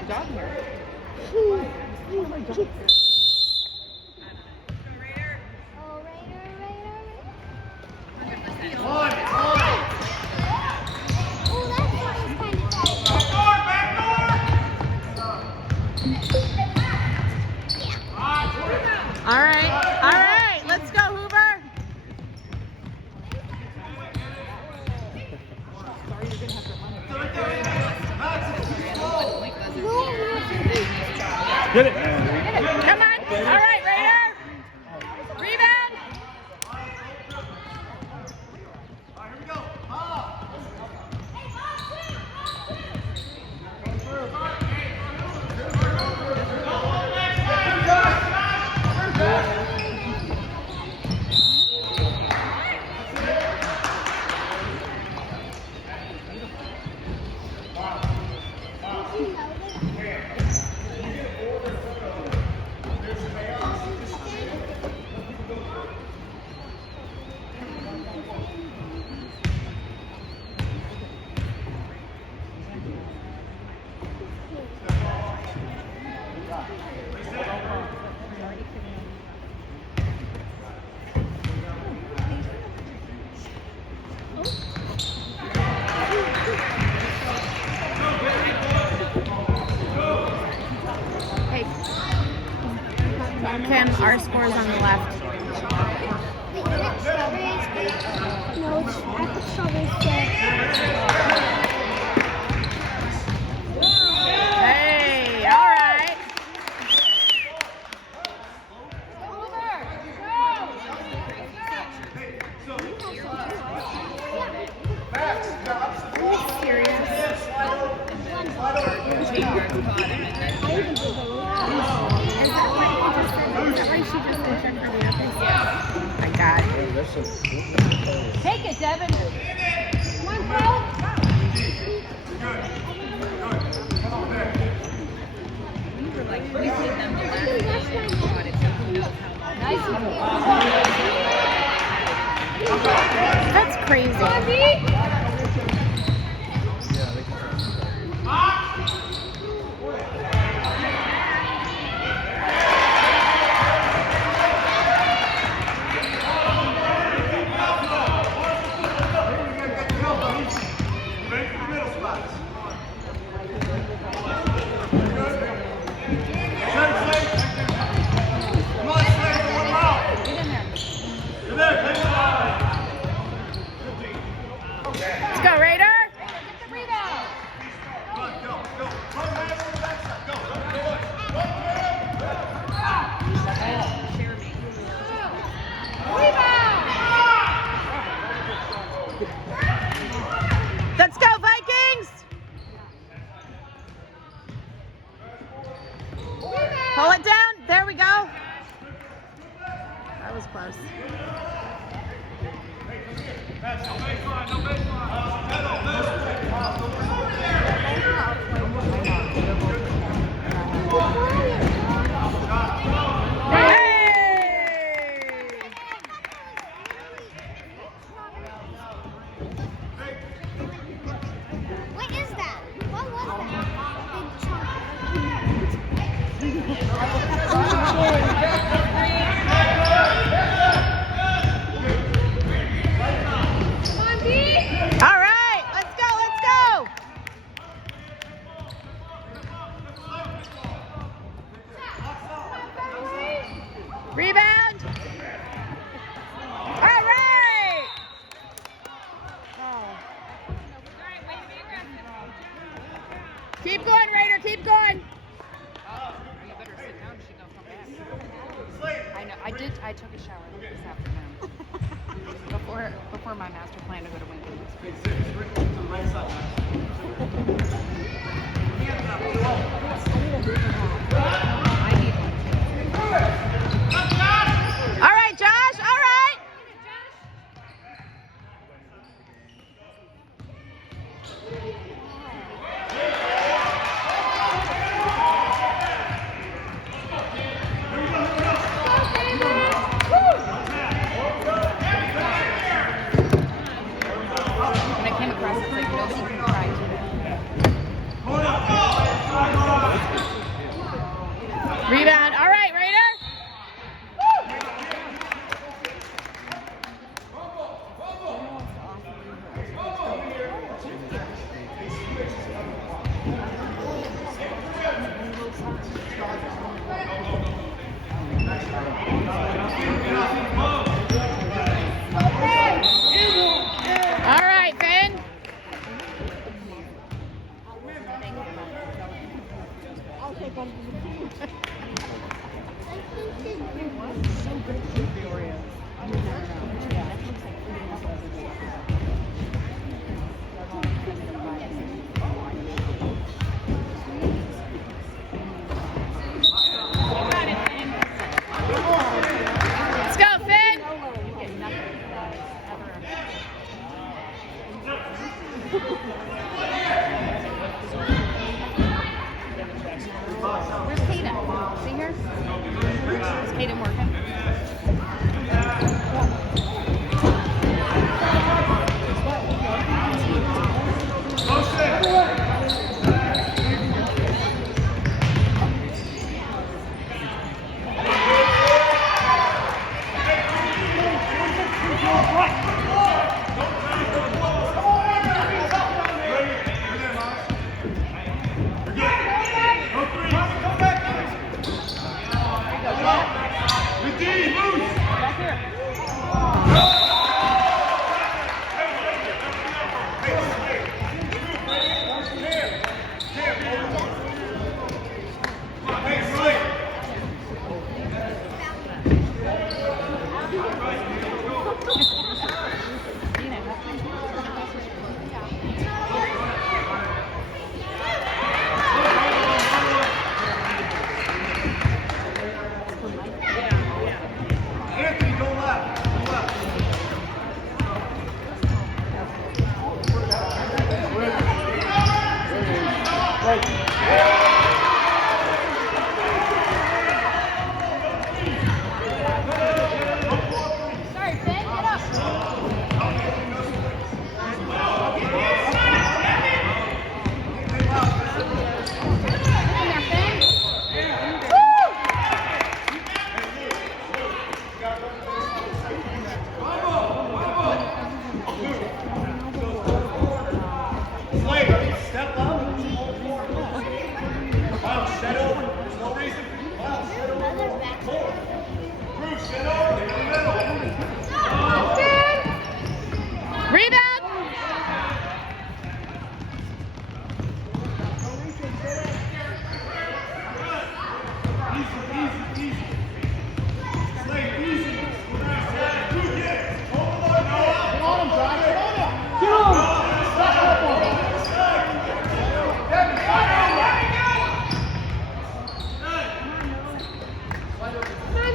my job here. All right, let's go, Hoover. Get it. Come on. All right, Raider. Rebound. Hey, Kim, our score's on the left. No, it's at the strawberry stand. Hey, all right. I got it. Take it, Devin. Come on, Paul. That's crazy. Let's go, Raider. Get the rebound. Let's go, Vikings. Pull it down. There we go. That was close. What is that? What was All right, let's go, let's go. Rebound. All right. Oh. Keep going, Raider, keep going. You better sit down. She gonna come back. I know. I took a shower this afternoon before my master plan to go to Winton. All right, Josh, all right. When I came across, it's like nobody can try to. Rebound. All right, Raider. All right, Ben. I'll take one. Let's go, Finn. Where's Kaden? See here? Is Kaden working? Sorry, Finn. Get up. Rebound.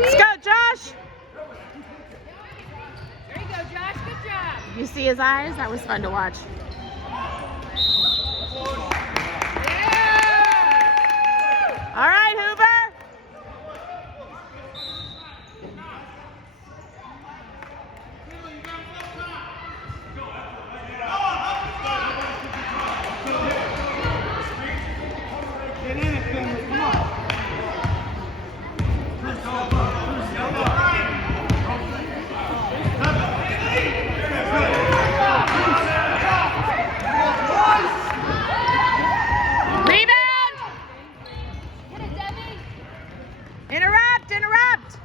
Let's go, Josh. There you go, Josh. Good job. You see his eyes? That was fun to watch. All right, Hoover. Interrupt!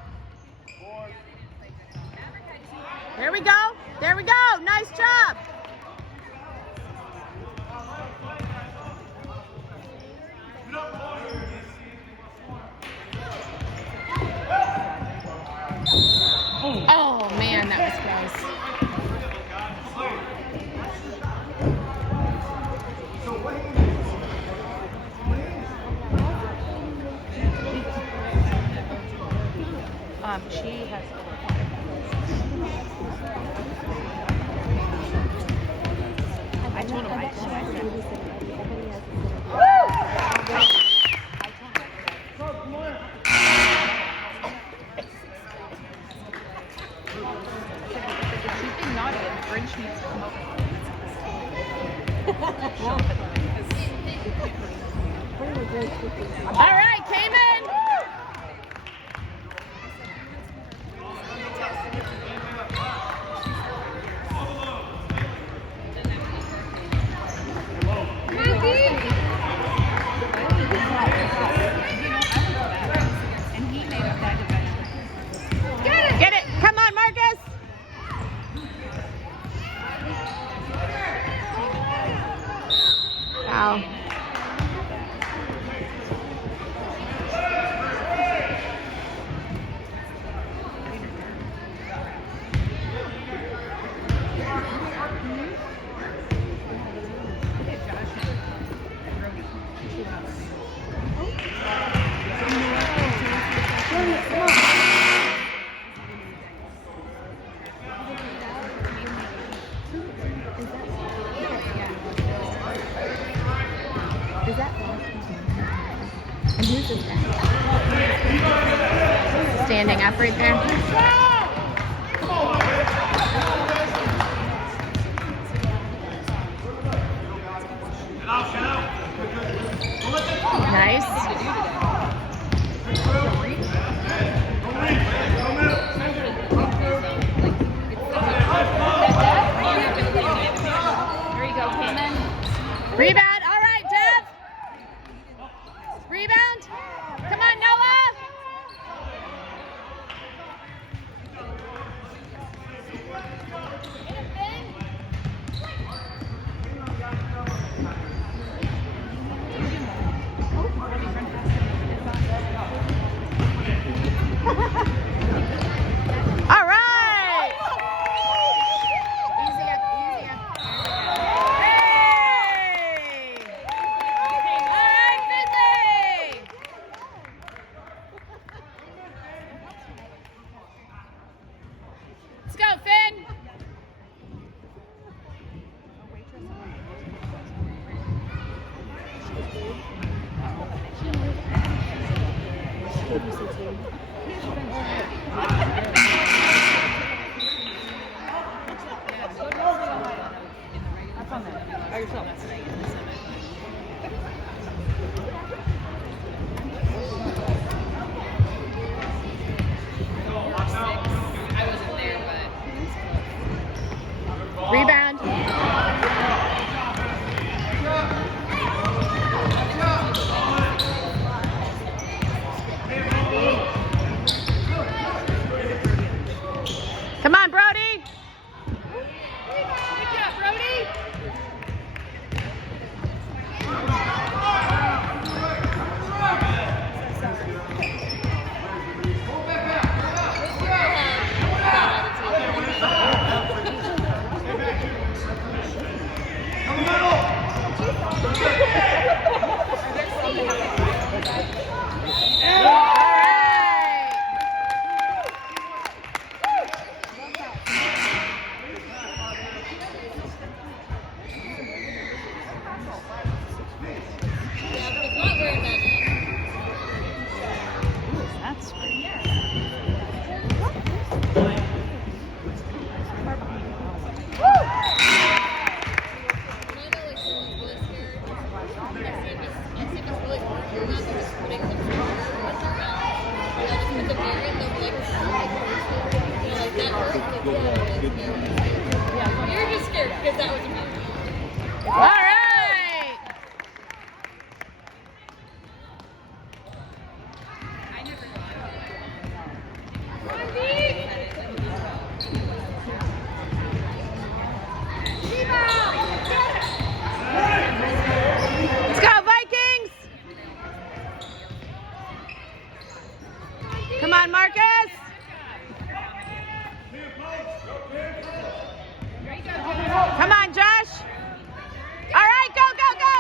There we go. There we go. Nice job. Oh man, that was close. She has. I told him. She's been naughty and the Grinch needs to come over. All right, Cayman. Is that? And whose is that? Standing up right there. Nice. There you go, Cayman. Rebound. All right, Dev. Rebound. Come on, Noah. All right. Easier, easier. Hey. All right, Finley. Let's go, Finn. Rebound. Come on, Brody. Good job, Brody. You're just scared because that was amazing. All right. Let's go, Vikings. Come on, Marcus. Come on, Josh. All right, go, go, go.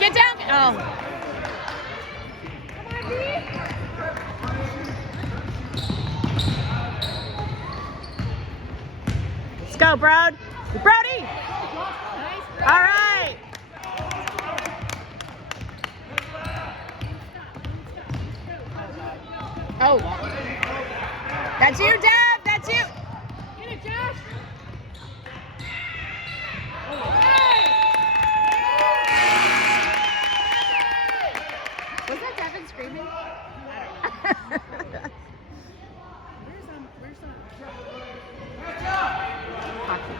Get down. Oh. Let's go, Brody. Brody. All right. Oh. That's you, Dad. That's you. Get it, Josh. Was that Devin screaming? Hockey.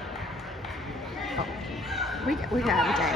Oh. We got a day.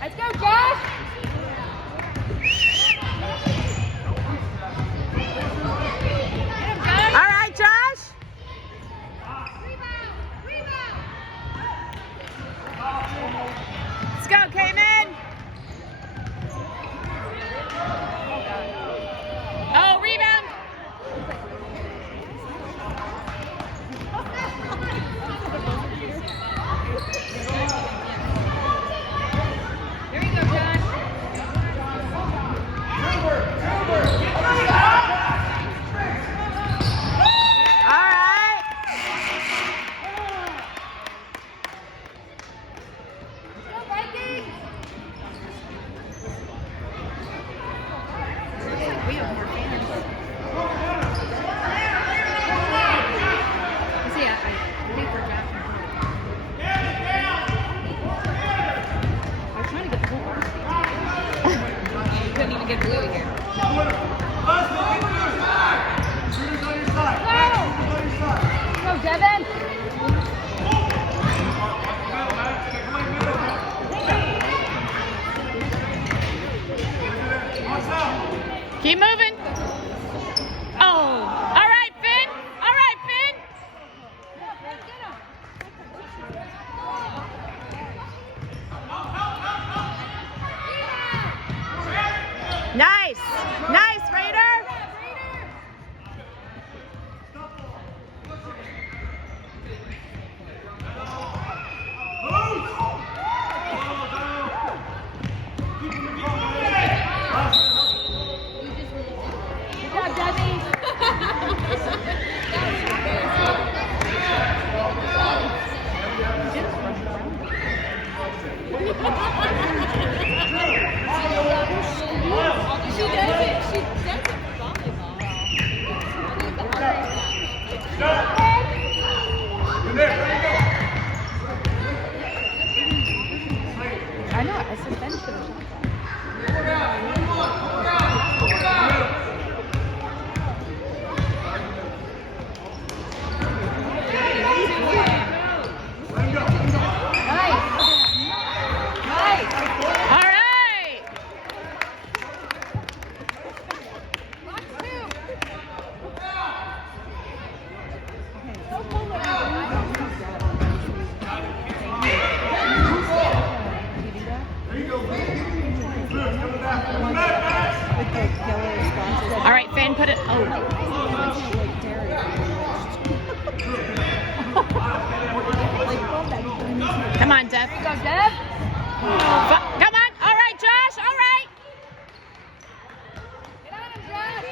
Let's go, Josh! I know. I said Ben should have shot that. All right. All right, Finn, put it. Oh. Come on, Deb. Go, Deb. Come on. All right, Josh. All right. Get on him, Josh.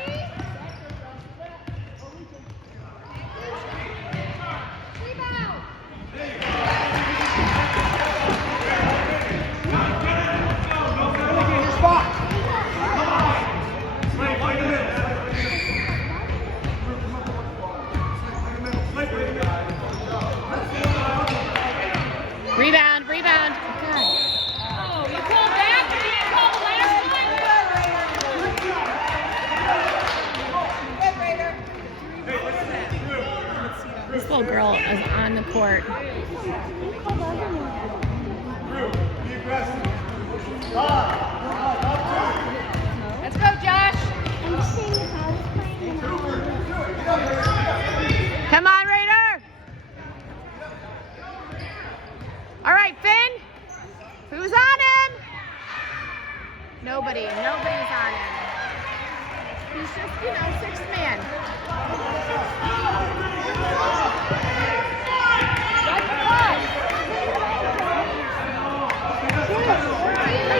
Rebound, rebound. Oh, you called back? You didn't call the last one? This little girl is on the court. Let's go, Josh. I'm just seeing if I was playing and Come on, Raider. All right, Finn. Who's on him? Nobody's on him. He's just, sixth man.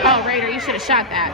Oh, Raider, you should have shot that.